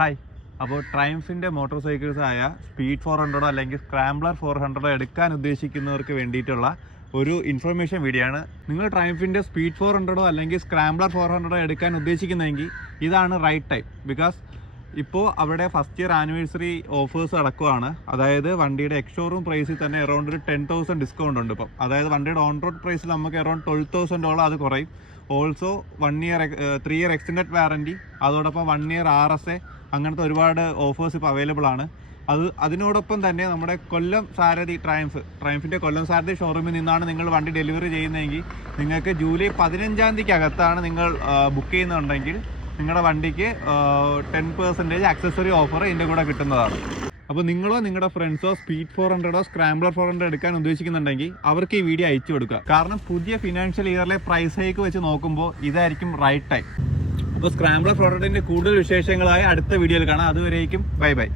Hi, അപ്പോൾ ട്രയംഫിൻ്റെ motor cycles ആയ speed 400 അല്ലെങ്കിൽ സ്ക്രാംബ്ലർ 400 എടുക്കാൻ ഉദ്ദേശിക്കുന്നവർക്ക് വേണ്ടിയിട്ടുള്ള ഒരു ഇൻഫർമേഷൻ വീഡിയോ ആണ്. നിങ്ങൾ ട്രയംഫിൻ്റെ സ്പീഡ് 400 അല്ലെങ്കിൽ സ്ക്രാംബ്ലർ 400 എടുക്കാൻ ഉദ്ദേശിക്കുന്നതെങ്കിൽ ഇതാണ് റൈറ്റ് ടൈം. ബിക്കോസ് ഇപ്പോൾ അവിടെ ഫസ്റ്റ് ഇയർ ആനിവേഴ്സറി ഓഫേഴ്സ് നടക്കുകയാണ്. അതായത് വണ്ടിയുടെ എക്സ്-ഷോറൂം പ്രൈസിൽ തന്നെ അറൗണ്ട് ഒരു 10,000 ഡിസ്കൗണ്ട് ഉണ്ട് ഇപ്പം. അതായത് വണ്ടിയുടെ ഓൺ റോഡ് പ്രൈസിൽ നമുക്ക് അറൗണ്ട് 12,000 അത് കുറയും. Also 1 year 3 year extended warranty, അതോടൊപ്പം 1 ഇയർ RSA, അങ്ങനത്തെ ഒരുപാട് ഓഫേഴ്സ് ഇപ്പോൾ അവൈലബിൾ ആണ്. അതിനോടൊപ്പം തന്നെ നമ്മുടെ കൊല്ലം സാരഥി ട്രയംഫിൻ്റെ കൊല്ലം സാരഥി ഷോറൂമിൽ നിന്നാണ് നിങ്ങൾ വണ്ടി ഡെലിവറി ചെയ്യുന്നതെങ്കിൽ നിങ്ങൾക്ക് ജൂലൈ 15-ാം തീയതിക്കകത്താണ് നിങ്ങൾ ബുക്ക് ചെയ്യുന്നുണ്ടെങ്കിൽ നിങ്ങളുടെ വണ്ടിക്ക് 10% ആക്സസറി ഓഫർ ഇതിൻ്റെ കൂടെ കിട്ടുന്നതാണ്. അപ്പോൾ നിങ്ങളോ നിങ്ങളുടെ ഫ്രണ്ട്സോ സ്പീഡ് 400 സ്ക്രാംബ്ലർ 400 എടുക്കാൻ ഉദ്ദേശിക്കുന്നുണ്ടെങ്കിൽ അവർക്ക് ഈ വീഡിയോ അയച്ചു കൊടുക്കുക. കാരണം പുതിയ ഫിനാൻഷ്യൽ ഇയറിലെ പ്രൈസ് ഹൈക്ക് വെച്ച് നോക്കുമ്പോൾ ഇതായിരിക്കും റൈറ്റ് ടൈം. അപ്പോൾ സ്ക്രാംബ്ലർ 400ൻ്റെ കൂടുതൽ വിശേഷങ്ങളായി അടുത്ത വീഡിയോയിൽ കാണാം. അതുവരേക്കും ബൈ ബൈ.